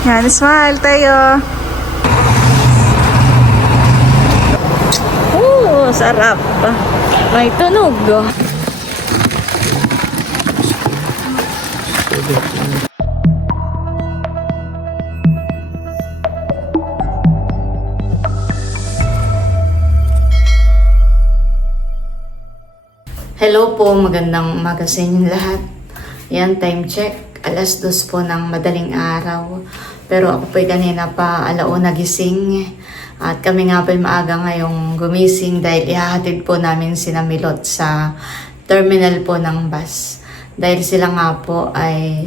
Yan, smile tayo. Sarap. May tunog. Hello po, magandang umaga sa inyong lahat. Yan, time check. 2:00 po ng madaling araw. Pero ako po'y kanina pa alauna gising. At kami nga po'y maaga ngayong gumising dahil ihahatid po namin sina Milot sa terminal po ng bus. Dahil sila nga po ay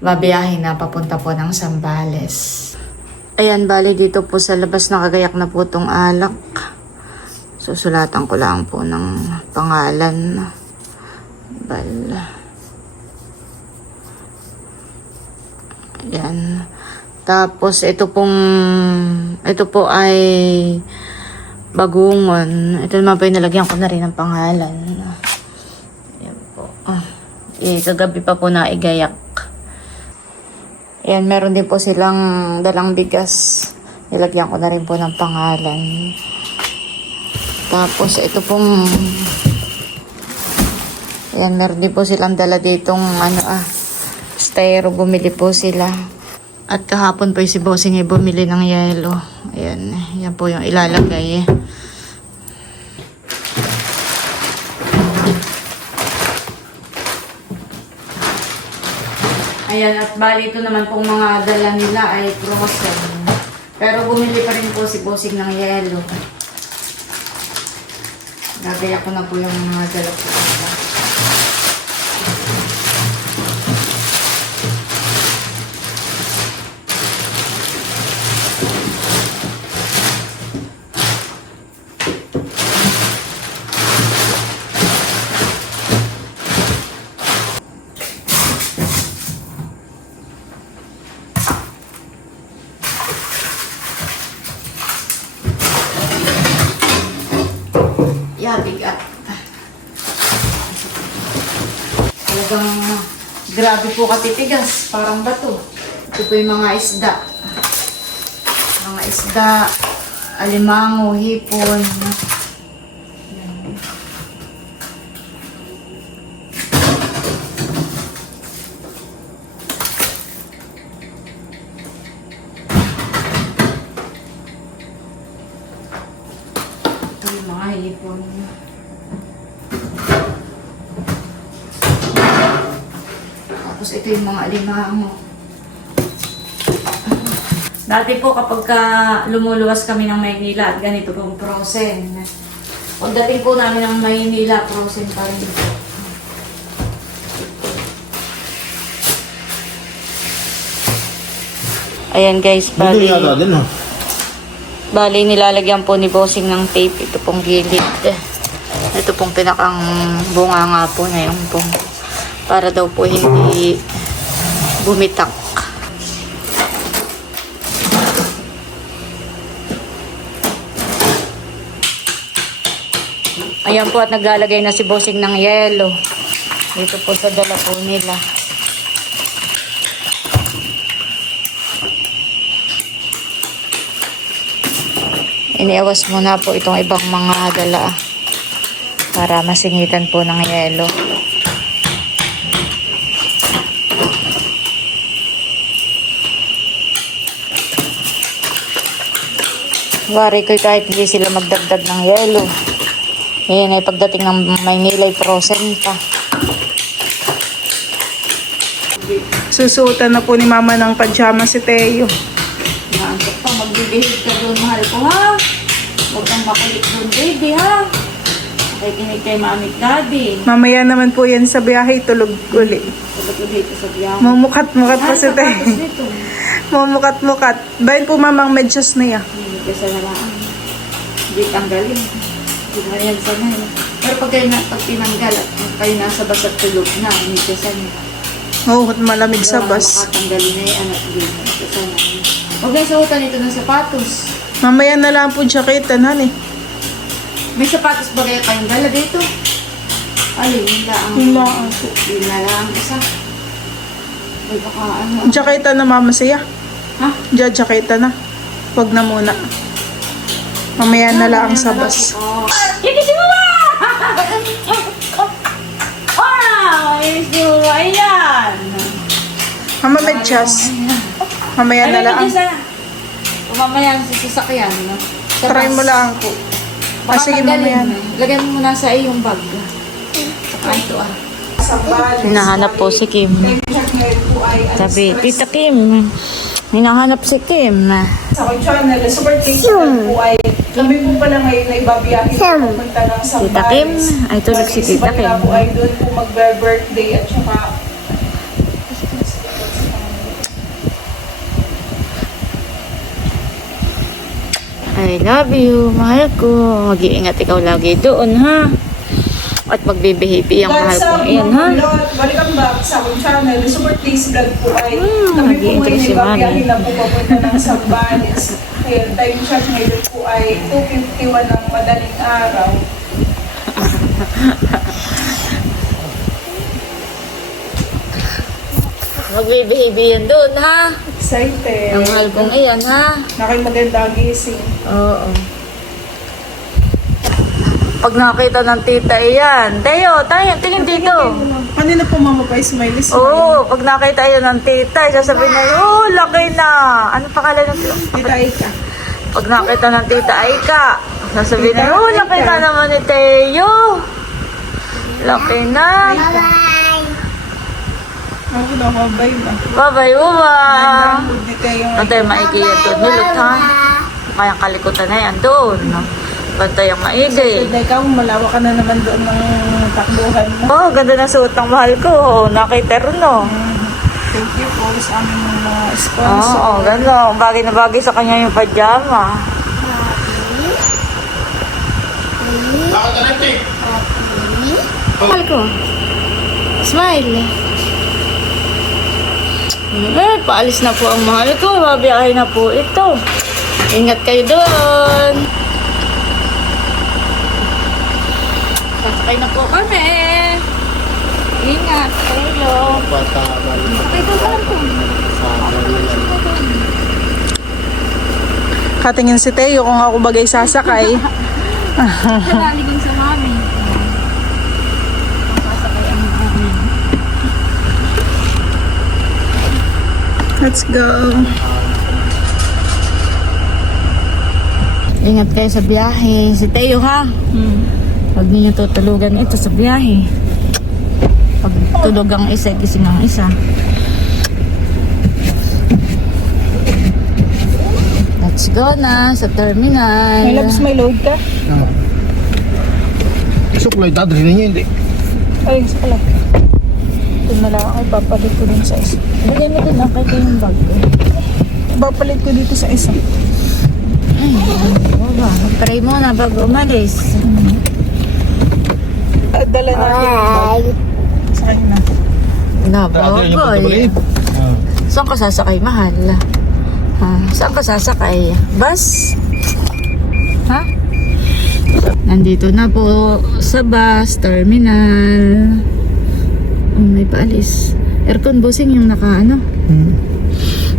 babiyahin na papunta po ng Zambales. Ayan, bali dito po sa labas nakagayak na po itong alak. Susulatan ko lang po ng pangalan. Ayan. Tapos ito po ay bagungon. Ito naman po yung nalagyan ko na rin ng pangalan. Ayan po. Kagabi pa po na igayak. Ayan, meron din po silang dalang bigas. Nilagyan ko na rin po ng pangalan. Tapos ito pong ayan, meron din po silang dala ditong styro. Bumili po sila. At kahapon po si Bossing ay bumili ng yelo. Ayan, yan po yung ilalagay. Ayan, at bali ito naman pong mga dala nila ay frozen. Pero bumili pa rin po si Bossing ng yelo. Gagaya ko na po yung mga dala po. Bigat. Talagang grabe po katitigas, parang bato. Ito po yung mga isda. Mga isda, alimango, hipon. Ito yung mga hipon. Tapos ito yung mga alimango. Dati po kapag lumuluwas kami ng Maynila at ganito pong frozen. Pagdating po namin ng Maynila, frozen pa rin po. Ayan guys, bali nilalagyan po ni Bossing ng tape. Ito pong gilid. Ito pong pinakang bunga nga po na yung pong para daw po hindi bumitak. Ayan po at naglalagay na si Bossing ng yelo. Dito po sa dala po nila. Iniawas muna po itong ibang mga dala para masingitan po ng yelo. Wari ko kahit hindi sila magdagdag ng yelo. Ngayon ay pagdating ng Maynila ay frozen pa. Susuotan na po ni Mama ng pajama si Teo. Naantok pa, magbibihid ka doon, mahal ko ha. Huwag kang makulit doon, baby ha. Nakikinig kay mami at daddy. Mamaya naman po yan sa biyahe, tulog uli. Sabat ulit sa biyahe. Mamukat-mukat pa si Teo. Nito. Mamukat-mukat. Bayan po Mamang medyas na yan. Hindi kasi na lang. Hindi tanggalin. Hindi na yan sanay. Pero pag tinanggal at kayo nasa bus at tulog na, hindi kasi sanay. Oo, malamig sa bus. Makatanggalin na yan at hindi na sanay. Huwag na suotan ito ng sapatos. Mamaya na lang po jaketan, honey. May sapatos ba kaya kayong dala dito? Alin, yun lang. Yun lang. Yun na lang isa. Ay, baka ano. Jaketan na Mama siya. Ha? Jajaketa na. Wag na muna. Mamaya na lang sa bus. Kikisi mo ba? Ay, kikisi mo ba? Ayan. Mama, medyas. Mamaya na lang. Mamaya sa sasakyan. No? Sa Try bus. mo lang po. Baka Sige, tanggalin mamaya. mo. Lagyan mo muna sa iyong bag. Saka ito ah. Hinahanap po si Kim. Sabi, Tita Kim. Hinahanap si Kim. Sa aking channel, super tasty po ay kami po pala ngayon na ibabiyahin po pumunta ng Sambales. Tita Kim? Ay, tulog si Tita Kim. po ay doon po mag-birthday at saka I love you, mahal ko. Mag-iingat ikaw lagi doon, ha? At magbibihipi ang mahal kong iyan, ha? Welcome back sa aking channel. Super Tasty Vlog po ay kami po nag-i-enjoy ngayon si ibabiyahin Mami. na po papunta ng Sambales. Ngayon, time check ngayon po ay 2:51 ng madaling araw. Magbibihipi yan doon, ha? Excited. Ang mahal kong iyan, ha? Nakay maganda gising. Oo. Pag nakita ng tita iyan, Teo, tayo, tingin dito. Kanina po mama pa smiley Oo, pag nakita iyan ng tita, sasabihin na, oh, laki na. Ano pangalan ng tita? Tita Aika. Pag nakita ng tita Aika, sasabihin na, Tita oh, laki Aika. na naman ni Teo. Laki na. Ako na ako, bye ba? Bye-bye, uwa. Hindi kayo Bantay maigi yan doon. Nilot, ha? Kayang kalikutan na yan doon. Bantay ang maigi. Hindi ka, malawa ka na naman doon ng takbuhan mo. Oh, ganda na suot ng mahal ko. Oh, nakiterno. Thank you po sa aming mga Oo, sponsor. ganda. Bagay na bagay sa kanya yung pajama. Mahal ko. Smile. Paalis na po ang mahal ko. Babiyahe na po ito. Ingat kayo doon. Sasakay na po kami. Ingat kayo. Sakay doon lang po. Katingin si Teo kung ako bagay sasakay. Kalaligong sa mami. Sasakay ang mami. Let's go. Ingat kayo sa biyahe. Si Teo, ha? Huwag niyo tutulugan ito sa biyahe. Pag tulog ang isa, gising ang isa. Let's go na sa terminal. My loves, may load ka? Suklay, dadri ninyo hindi. Ay, sa pala. Ito na lang ako, ipapalit ko dun sa isa. Bigay mo din ang kaya yung bag ko. Ipapalit ko dito sa isa. Ay, ano ba? Pray mo na bago umalis. Dala natin yung bag. Sa kanya. Nabogoy. Saan ka sasakay, mahal? Ha? Saan ka sasakay? Bus? Ha? Nandito na po sa bus terminal. Oh, may paalis. Aircon bossing yung naka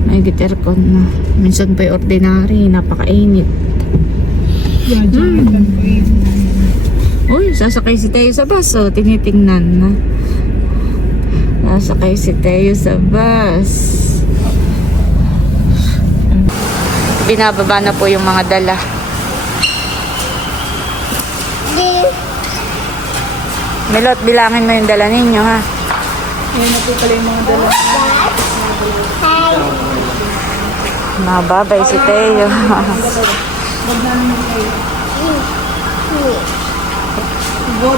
may git aircon na. Minsan pa yung ordinary, napakainit. Uy, sasakay si Teo sa bus. Oh, tinitingnan na. Sasakay si Teo sa bus. Binababa na po yung mga dala. Milot, bilangin mo yung dala ninyo, ha? Ayan na po pala yung mga dala. Mababay si Teo.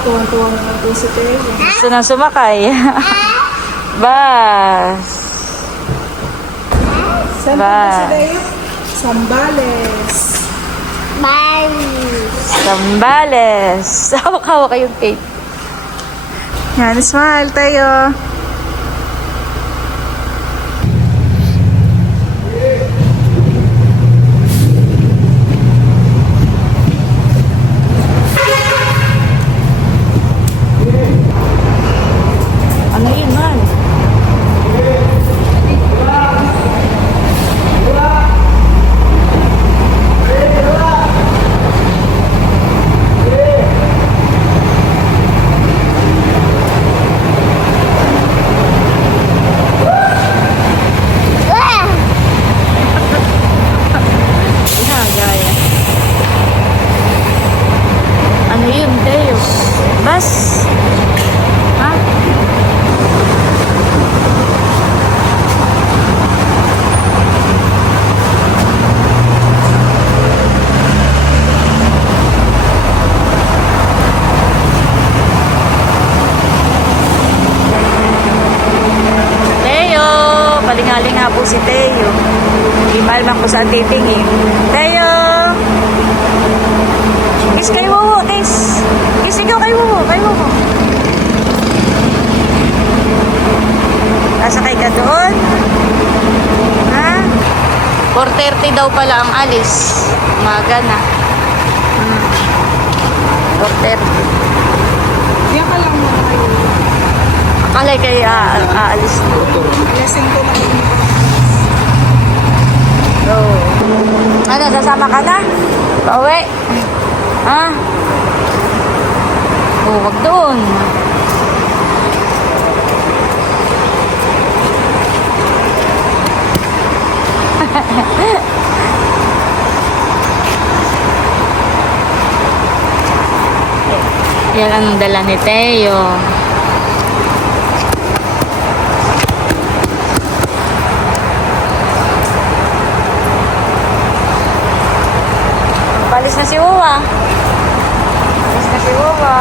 Tuwang-tuwang naman po si Teo. Gusto na sumakay. Bus. Saan po ba si Teo? Sambales. Sambales. Hawak-hawak kayong tape. Yan, smile tayo. Ano yun, man? Palma ko saan titingin. Tayo! Kiss kayo mo, kiss! Kiss ikaw kayo mo, Nasakay ka doon? Ha? 4:30 daw pala ang alis. Umaga na. 4:30. Yan ka lang muna kayo. Akala kayo aalis na. Lasing ko lang. So, ano, sasama ka na? Pauwi? Ha? Oh, wag doon. Yan ang dala ni Teo. Palis na si Uwa. Palis na si Uwa.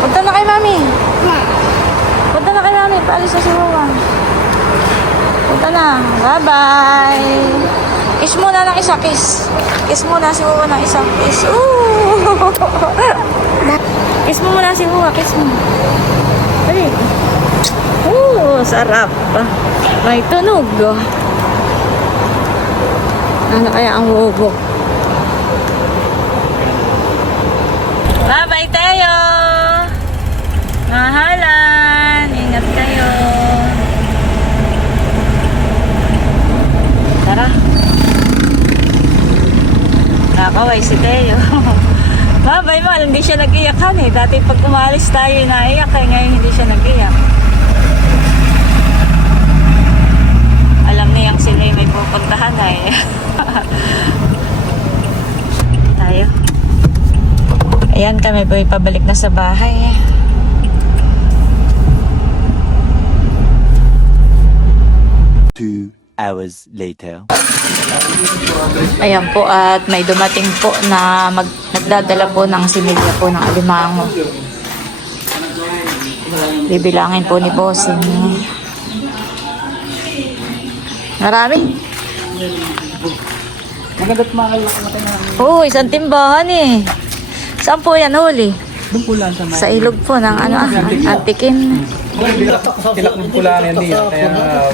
Punta na kay Mami. Punta na kay Mami. Paalis na si Uwa. Punta na. Bye-bye. Kiss muna ng isa, kiss. Kiss muna si Uwa ng isang kiss. Ooh! Kiss mo muna si Uwa, kiss mo. Dali. Sarap. May tunog. Ano kaya ang bubog? Bye-bye tayo! Mahalan! Ingat kayo! Tara! Nakakaway si Teo. Babay mo, hindi siya nag-iyak eh. Dati pag umalis tayo naiyak ngayon hindi siya nag-iyak. Alam niyang sila may pupuntahan tayo. Ayan kami po pabalik na sa bahay. Two hours later. Ayan po at may dumating po na nagdadala po ng similya po ng alimango. Bibilangin po ni Bossing. Marami. Magagat mahal ako natin na Oo, isang timbahan eh. Saan po yan huli? doon pula sa Sa ilog po ng Antikin. tilak ng pula na yan diyan. Kaya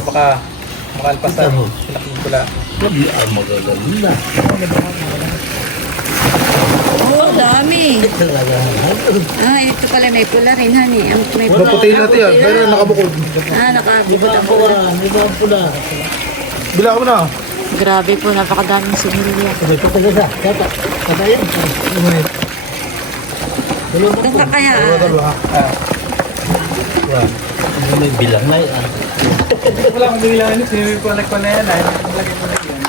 baka makalpasan. Tilak ng pula. Oo, dami. Ito pala may pula rin, honey. May pula. Putayin natin yan. Pero nakabukod. Nakabukod ang pula. Bila ko na. Grabe po, napakadaming similya. Ganda kaya. Wala akong bilang ano. Sinimil ko na yan. Lagay ko na yan.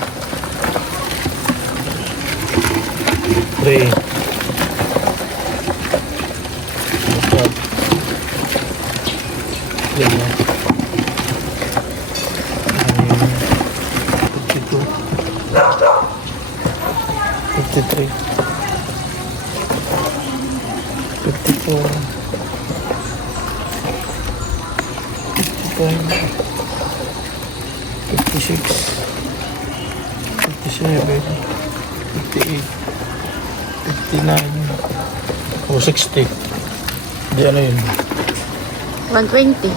O 60. Di ano yun? 120.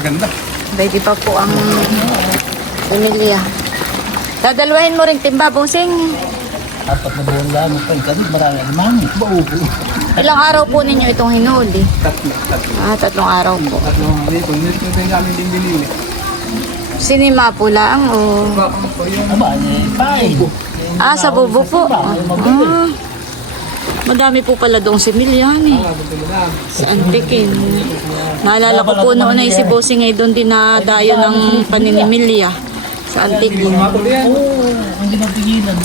Ganda. Ready pa po ang similya. Dadalwahin mo rin timba, Bossing. Apat na buwan lang. Marami. Mami. Baupo. Ilang araw po ninyo itong hinuli? Tatlo. 3 araw po. Tatlong dito. Nito yung namin din binili. Sinima po lang o... Bakang po yung Aba, fine. Sa bubo po. Madami po pala doong similyan eh. Sa Antikin. Naalala ko po noon ay si Bossing ay doon din na dayo ng paninimilya sa Antikin. Oo, hindi napigilan.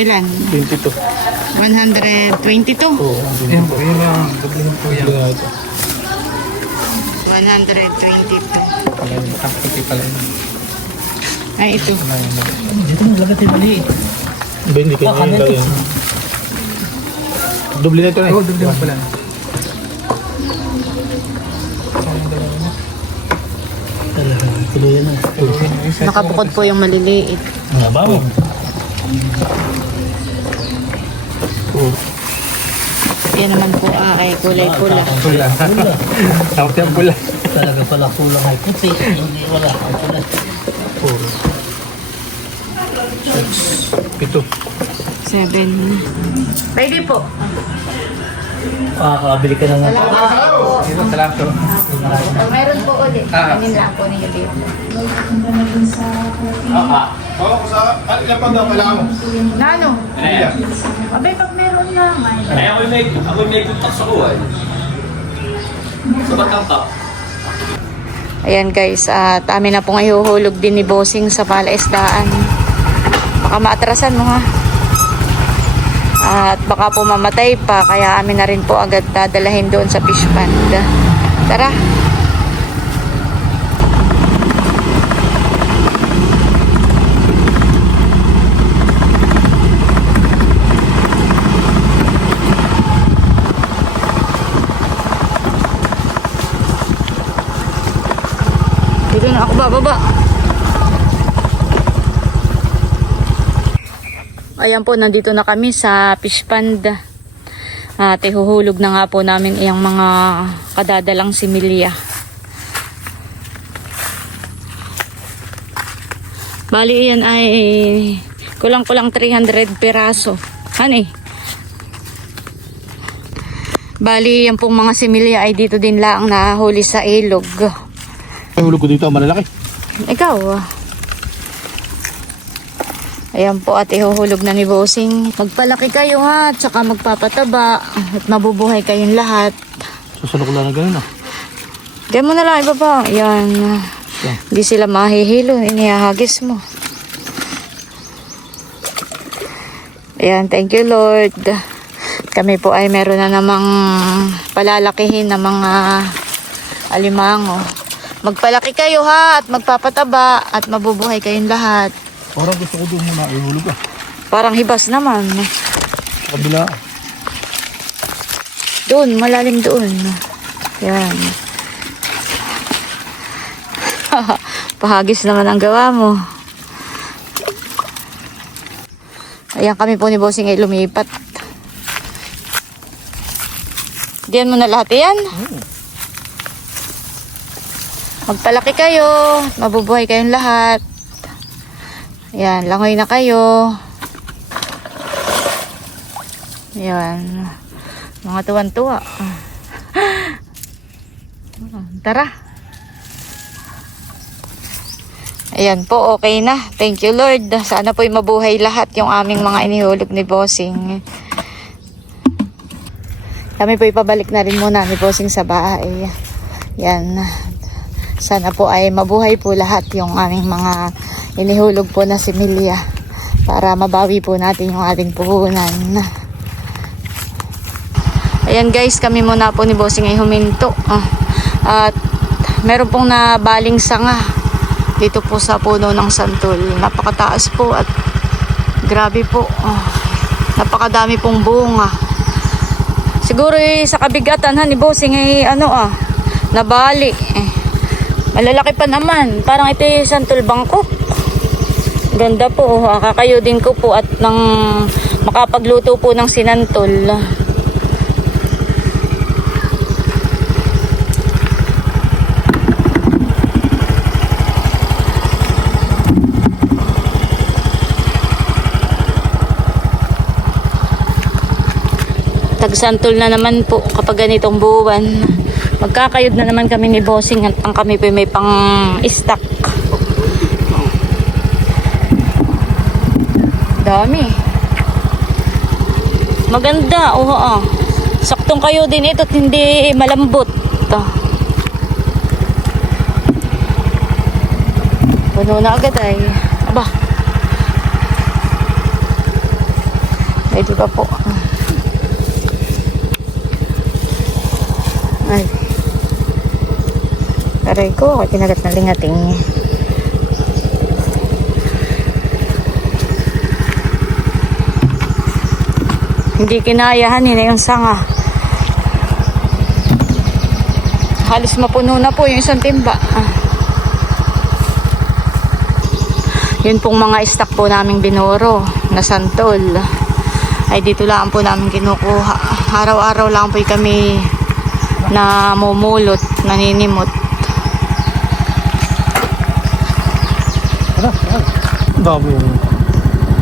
Ilan? 22. 122? Oo, yan po. Yun lang. Dublihin po yan. 122. Ang puti pala yun. Ay, ito. Dito mo lagat yung mali. Ba, hindi kayo Kanan lang to. yan. Dubli na ito na. Oo, dubli na pala. Talaga, tuloy yan na. Nakabukod po yung maliliit. Mga bawo. Yan naman po ay kulay pula. Pula. Pula. Takot yan pula. Talaga pala kulang ay puti. Hindi wala ay pula. 7. 7. Pwede po. Makakabili ka na nga. Dito, salamat po. Mayroon po ulit. Ah. Kanin lang po ninyo dito. Nano? Abay, pag meron na. Ay, ako may contact sa kuha. Sa Batangka. Ayan guys, at amin na pong ihuhulog din ni Bossing sa palaisdaan. Baka maatrasan mo ha. At baka po mamatay pa, kaya amin na rin po agad dadalahin doon sa fish pond. Tara! Dito na ako bababa. Ayan po, nandito na kami sa fish pond. At ihuhulog na nga po namin iyang mga kadadalang similya. Bali yan ay kulang-kulang 300 peraso. Hani? Bali yan pong mga similya ay dito din lang nahuli sa ilog. Ay, hulog ko dito, malalaki. Ikaw. Ayan po at ihuhulog na ni Bossing. Magpalaki kayo ha, tsaka magpapataba at mabubuhay kayong lahat. Susunod ko lang na ganun ah. Diyan mo na lang ibaba. Ayan. Hindi sila mahihilo. Inihahagis mo. Ayan, thank you Lord. Kami po ay meron na namang palalakihin na mga alimango. Magpalaki kayo ha at magpapataba at mabubuhay kayong lahat. Parang gusto ko doon muna, ihulog ah. Parang hibas naman. Sa kabila. Doon, malalim doon. Yan. Pahagis naman ang gawa mo. Ayan kami po ni Bossing ay lumipat. Diyan mo na lahat yan. Magpalaki kayo. Mabubuhay kayong lahat. Yan, langoy na kayo. Yan. Mga tuwan-tuwa. Tara. Ayan po, okay na. Thank you Lord. Sana po'y mabuhay lahat yung aming mga inihulog ni Bossing. Kami po'y pabalik na rin muna ni Bossing sa bahay. Yan. Sana po ay mabuhay po lahat yung aming mga inihulog po na similya para mabawi po natin yung ating puhunan. Ayan guys, kami muna po ni Bossing ay huminto. At meron pong nabaling sanga dito po sa puno ng santol. Napakataas po at grabe po. Napakadami pong bunga. Siguro sa kabigatan ni Bossing ay nabali. Malalaki pa naman. Parang ito yung santol bangkok. Ganda po. Kakayo din ko po at nang makapagluto po ng sinantol. Tagsantol na naman po kapag ganitong buwan. Magkakayod na naman kami ni Bossing at ang kami po may pang-stock. Dami. Maganda. Oo. Saktong kayo din ito at hindi malambot. Puno na agad ay. Aba. Ay, di ba po? Ay. Aray ko, kinagat na lingating. Hindi kinayahan na yung sanga. Halos mapuno na po yung isang timba. Yun pong mga stock po naming binoro na santol. Ay dito lang po namin kinukuha. Araw-araw lang po kami na mumulot, naninimot. Dami.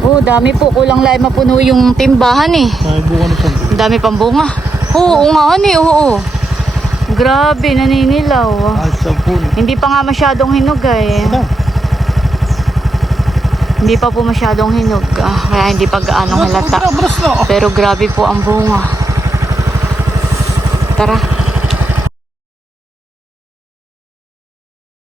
Oh, dami po. Kulang lang mapuno yung timbahan eh. Ay, bunga na po. Dami pang bunga. Oo, nga eh. Oo. Grabe, naninilaw. Ay, sabon. Hindi pa nga masyadong hinog eh. Hindi pa po masyadong hinog. Kaya hindi pa gaano halata. Pero grabe po ang bunga. Tara.